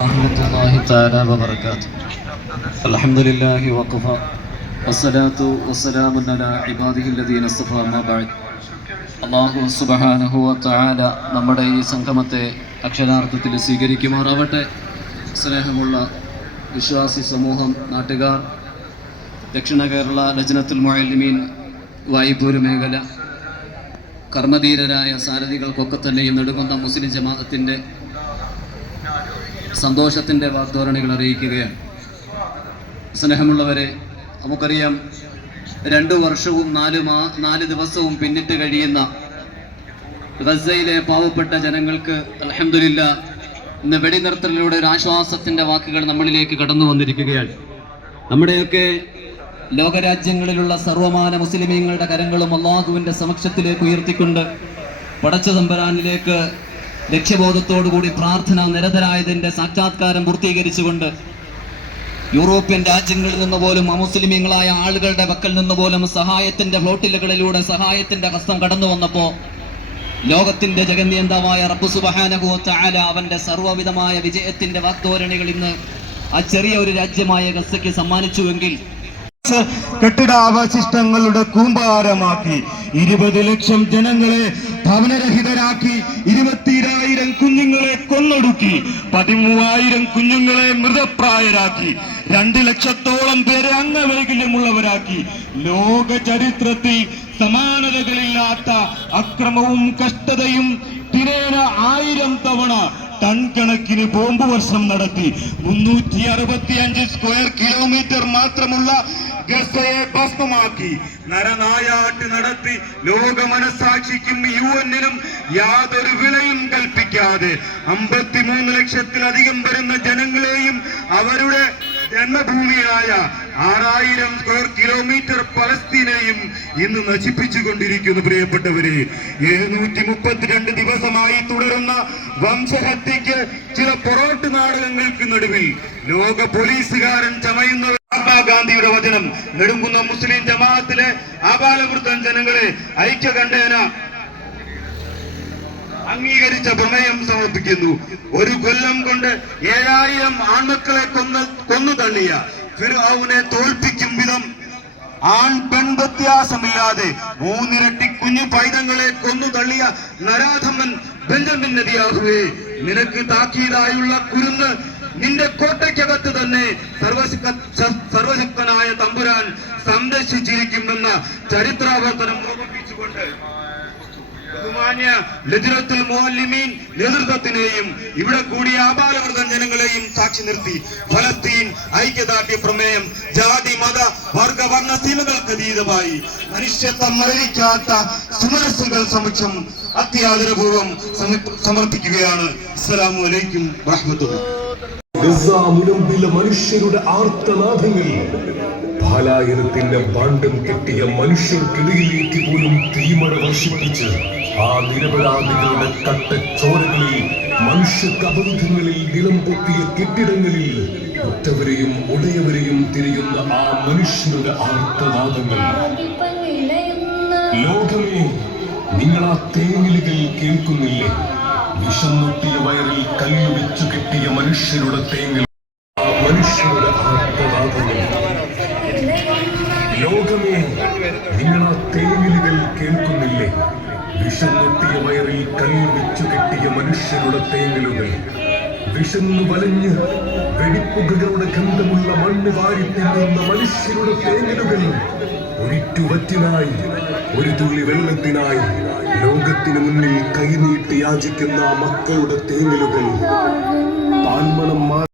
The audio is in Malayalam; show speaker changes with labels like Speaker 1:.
Speaker 1: ورحمة الله تعالى وبركاته الحمد لله وقفا والصلاة والسلام على عباده الذين اصطفى ما بعد അള്ളാഹു സുബഹാനഹു താല നമ്മുടെ ഈ സംഗമത്തെ അക്ഷരാർത്ഥത്തിൽ സ്വീകരിക്കുമാറാവട്ടെ സ്നേഹമുള്ള വിശ്വാസി സമൂഹം നാട്ടുകാർ ദക്ഷിണ കേരള ലജ്നത്തുൽ മുഅല്ലിമീൻ വായ്പൂര് മേഖല കർമ്മധീരരായ സാരഥികൾക്കൊക്കെ തന്നെയും നെടുകുന്ന മുസ്ലിം ജമാഅത്തിൻ്റെ സന്തോഷത്തിന്റെ വാഗ്ധോരണികൾ അറിയിക്കുകയാണ്. സ്നേഹമുള്ളവരെ നമുക്കറിയാം രണ്ടു വർഷവും നാല് മാ നാല് ദിവസവും പിന്നിട്ട് കഴിയുന്ന ഗസയിലെ പാവപ്പെട്ട ജനങ്ങൾക്ക് അലഹമില്ല ഇന്ന് വെടിനിർത്തലിലൂടെ ഒരു ആശ്വാസത്തിന്റെ വാക്കുകൾ നമ്മളിലേക്ക് കടന്നു വന്നിരിക്കുകയാണ്. നമ്മുടെയൊക്കെ ലോകരാജ്യങ്ങളിലുള്ള സർവമാന മുസ്ലിമീങ്ങളുടെ കരങ്ങളും അള്ളാഹുവിന്റെ സമക്ഷത്തിലേക്ക് ഉയർത്തിക്കൊണ്ട് പടച്ച തമ്പരാനിലേക്ക് ലക്ഷ്യബോധത്തോടുകൂടി പ്രാർത്ഥന നിരതരായതിന്റെ സാക്ഷാത്കാരം പൂർത്തീകരിച്ചുകൊണ്ട് യൂറോപ്യൻ രാജ്യങ്ങളിൽ നിന്ന് പോലും അമുസ്ലിമീങ്ങളായ ആളുകളുടെ പക്കൽ നിന്ന് പോലും സഹായത്തിന്റെ ഫ്ലോട്ടിലുകളിലൂടെ സഹായത്തിന്റെ ഹസ്തം കടന്നു വന്നപ്പോ ലോകത്തിന്റെ ജഗന്യന്തമായ റബ്ബു തആല അവന്റെ സർവവിധമായ വിജയത്തിന്റെ വാക്തോരണികൾ ഇന്ന് ആ ചെറിയ ഒരു രാജ്യമായ ഗസയ്ക്ക് സമ്മാനിച്ചുവെങ്കിൽ
Speaker 2: കെട്ടിടാവശിഷ്ടങ്ങളുടെ കൂമ്പാരമാക്കി ഇരുപത് ലക്ഷം ജനങ്ങളെ ഭവനരഹിതരാക്കി ഇരുപത്തിരായിരം കുഞ്ഞുങ്ങളെ കൊന്നൊടുക്കി പതിമൂവായിരം കുഞ്ഞുങ്ങളെ മൃതപ്രായരാക്കി രണ്ട് ലക്ഷത്തോളം പേരെ അംഗവൈകല്യമുള്ളവരാക്കി ലോക ചരിത്രത്തിൽ സമാനതകളില്ലാത്ത അക്രമവും കഷ്ടതയും ദിനേന ആയിരം തവണ ടൺ കണക്കിന് ബോംബ് വർഷം നടത്തി മുന്നൂറ്റി അറുപത്തി അഞ്ച് സ്ക്വയർ കിലോമീറ്റർ മാത്രമുള്ള ഗസയെ ഭസ്മമാക്കി നരനായാട്ട് നടത്തി ലോക യു എന്നിനും യാതൊരു വിലയും കൽപ്പിക്കാതെ അമ്പത്തിമൂന്ന് ലക്ഷത്തിലധികം വരുന്ന ജനങ്ങളെയും അവരുടെ ജന്മഭൂമിയായ ആറായിരം സ്ക്വയർ കിലോമീറ്റർ പലസ്തീനെയും ഇന്ന് നശിപ്പിച്ചു കൊണ്ടിരിക്കുന്നു പ്രിയപ്പെട്ടവരെ. എഴുന്നൂറ്റി മുപ്പത്തിരണ്ട് ദിവസമായി തുടരുന്ന വംശഹത്യക്ക് ചില പൊറോട്ട് നാടകങ്ങൾക്ക് നടുവിൽ ലോക പോലീസുകാരൻ ചമയുന്ന മഹാത്മാഗാന്ധിയുടെ വചനം നെടുങ്കുന്ന മുസ്ലിം ജമാഅത്തിലെ ആബാലവൃദ്ധൻ ജനങ്ങളെ ഐക്യകണ്ഠേന അംഗീകരിച്ച പ്രമേയം സമർപ്പിക്കുന്നു. ഒരു കൊല്ലം കൊണ്ട് ഏഴായിരം ആൺമക്കളെ കൊന്ന് കൊന്നു തള്ളിയ ഫിർഔനെ തോൽപ്പിക്കും വിധം ആൺ പെൺ വ്യത്യാസമില്ലാതെ മൂന്നിരട്ടി കുഞ്ഞു പൈതങ്ങളെ കൊന്നു തള്ളിയ നരാധമൻ ബെഞ്ചമിൻ നദിയാകുവേ നിനക്ക് താക്കീതായുള്ള കുരുന്ന് നിന്റെ കോട്ടയ്ക്കകത്ത് തന്നെ സർവശക്ത സർവശക്തനായ തമ്പുരാൻ സംരക്ഷിച്ചിരിക്കുമെന്ന ചരിത്രാവർത്തനം ഓർമ്മിപ്പിച്ചുകൊണ്ട് ബഹുമാന്യ നേതൃത്വത്തിനെയും ഇവിടെ കൂടിയ ആപാലവൃത ജനങ്ങളെയും സാക്ഷി നിർത്തി. ഫലസ്തീൻ ഐക്യദാർഢ്യ പ്രമേയം ജാതി മത വർഗ വർണ സീമകൾക്ക് അതീതമായി. മനുഷ്യത്വം മരവിക്കാത്ത സുമനസ്സുകൾ സമക്ഷം അത്യാദരപൂർവം സമർപ്പ- സമർപ്പിക്കുകയാണ്. അസ്സലാമു അലൈക്കും വറഹ്മത്തുള്ളാഹി.
Speaker 3: ഗസ മുനമ്പിലെ മനുഷ്യരുടെ ആർത്തനാഥങ്ങൾ. പാലായനത്തിന്റെ ഭാണ്ഡം കെട്ടിയ മനുഷ്യർക്കിടയിലേക്ക് പോലും തീമഴ വർഷിപ്പിച്ച് ആ നിരപരാധികളുടെ കട്ടച്ചോരകളിൽ മനുഷ്യ അബദ്ധങ്ങളിൽ നിലം പൊത്തിയ കെട്ടിടങ്ങളിൽ ഉറ്റവരെയും ഉടയവരെയും തിരിയുന്ന ആ മനുഷ്യരുടെ ആർത്തനാദങ്ങൾ ലോകമേ നിങ്ങൾ ആ തേങ്ങലുകൾ കേൾക്കുന്നില്ലേ? വിഷമുട്ടിയ വയറിൽ കല്ല് വെച്ചു കെട്ടിയ മനുഷ്യരുടെ തേങ്ങൽ. മനുഷ്യരുടെ ലോകമേ നിങ്ങൾ ആ തേങ്ങലുകൾ കേൾക്കുന്നില്ലേ? വിഷമുട്ടിയ വയറിൽ കല്ല് വെച്ചു കെട്ടിയ മനുഷ്യരുടെ തേങ്ങലുകൾ. വിഷന്നു വലഞ്ഞ് വെടിപ്പുകകളുടെ ഗന്ധമുള്ള മണ്ണ് വാരി തിന്നുന്ന മനുഷ്യരുടെ തേങ്ങലുകൾ. ഒരിറ്റുവറ്റിനായി ഒരു തുള്ളി വെള്ളത്തിനായി ലോകത്തിന് മുന്നിൽ കൈനീട്ടി യാചിക്കുന്ന മക്കളുടെ തേങ്ങലുകൾ.